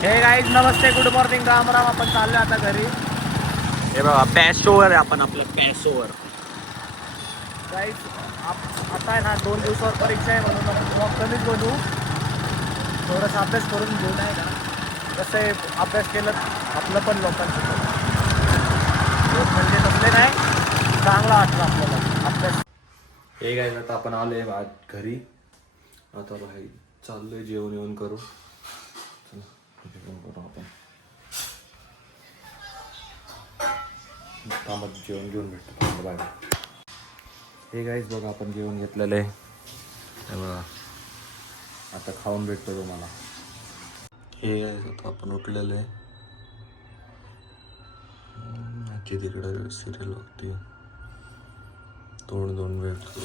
हे गाईज नमस्ते, good morning, Ram Ram. आपण चाललो आता घरी. हे बघा पॅशोवर आहे आपण, आपलं पॅशोवर गाईज. आता आहे ना 2 दिवसावर परीक्षा आहे म्हणून आपण ब्लॉग कमीच बनवू. थोडासा अभ्यास करून घेऊ नाही का. कसं आहे अभ्यास केलं आपलं पण लोकांचं म्हणजे तसले नाही चांगला वाटलं आपल्याला अभ्यास. हे गाईज आता आपण आलोय आज घरी. आता बाहेर चाललोय जेवण येऊन करू. आपण कामात जेवण घेऊन भेटतो बाय. हे गाईज बघा आपण जेवण घेतलेलं आहे. हे बघा आता खाऊन भेटतो तुम्हाला. हे गाईज आता आपण उठलेलं आहे. तिकडे सिरियल बघते, दोन भेटतो.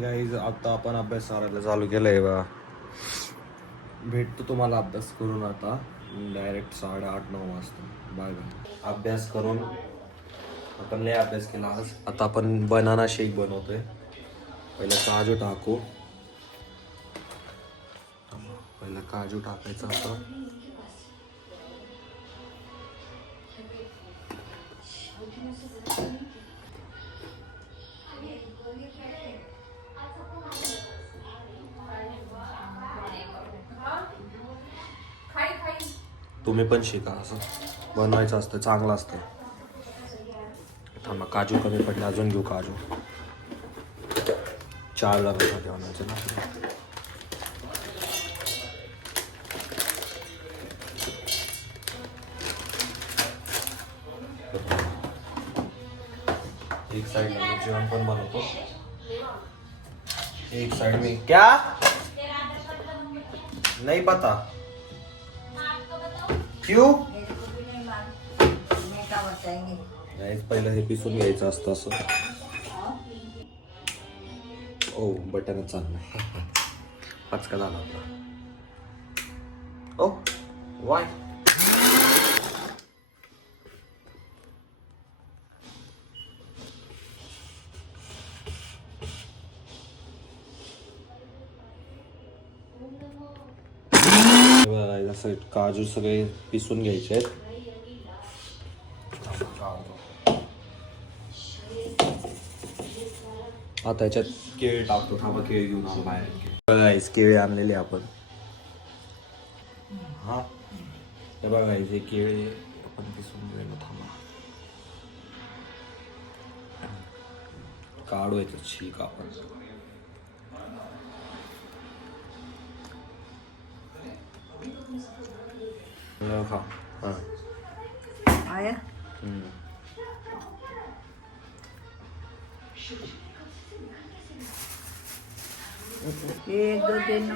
गाईज आता आपण अभ्यास करायला चालू केलंय बा. भेटतो तुम्हाला अभ्यास करून आता डायरेक्ट 8:30-9 वाजता. Bye bye. अभ्यास करून आपण लय अभ्यास केला आज. आता आपण बनाना शेक बनवतोय. पहिला काजू टाकू. पहिला काजू टाकायचा आता. तुम्ही पण शिका, असं बनवायचं असतं, चांगलं असतं. थांबा काजू कमी पडले, अजून घेऊ काजू. 4 डब्यासाठी आणायचे ना. एक साइड में जेवण पण बनवतो, एक साइड में क्या नहीं पता क्यों. पहिलं हे पिसून घ्यायचं असतं असं. ओ बटनच चाललंय. पचका झाला आपला. ओ वाय असं काजू सगळे पिसून घ्यायचे आहेत. आता याच्यात केळी टाकतो. थांबा केळी घेऊन आलो बाहेर. केळी आणलेली आपण. हा हे बघा हे केळी आपण पिसून घेऊया. थांबा काढू याच्यात शिक आपण. खा हां आया एक दो दिन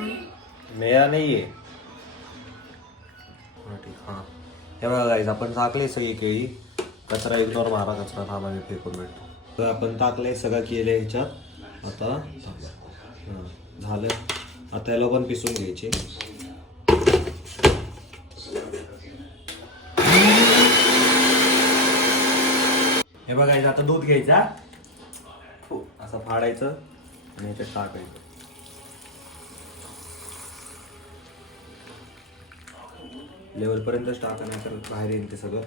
मेरा नहीं है. ठीक. हां हे बघा गाईज आपण टाकले सगळी केळी. कचरा इग्नोर मारा, कचरा थांबा मी फेकून भेटतो. तर आपण टाकले सगळं केलं ह्याच्यात. आता हां झालं. आता याला पण पिसून घ्यायचे. हे बघायचं आता दूध घ्यायचा असं फाडायचं आणि याच्यात टाकायचं. लेवलपर्यंतच टाका नाही तर बाहेर येईल ते सगळं.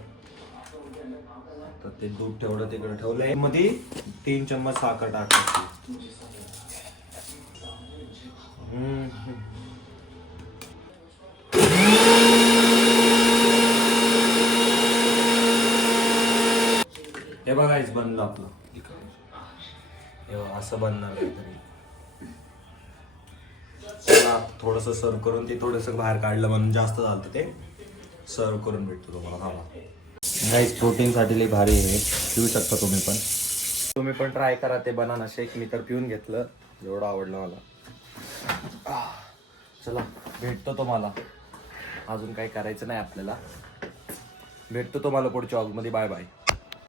तर ते दूध ठेवलं तिकडे ठेवलंय. मध्ये 3 चम्मच साखर टाकायची. हे बघायच बनलं आपलं. हे असं बनणार काहीतरी. थोडस सर्व करून ते थोडस बाहेर काढलं म्हणून जास्त झालं ते सर्व करून भेटतो तुम्हाला. गाईस प्रोटीन साठी लई भारी आहे. पिऊ शकता तुम्ही पण ट्राय करा ते बनाना शेक. मी तर पिऊन घेतलं, एवढं आवडलं मला. चला भेटतो तुम्हाला. अजून काही करायचं नाही आपल्याला. भेटतो तुम्हाला पुढच्या व्लॉगमध्ये. Bye bye.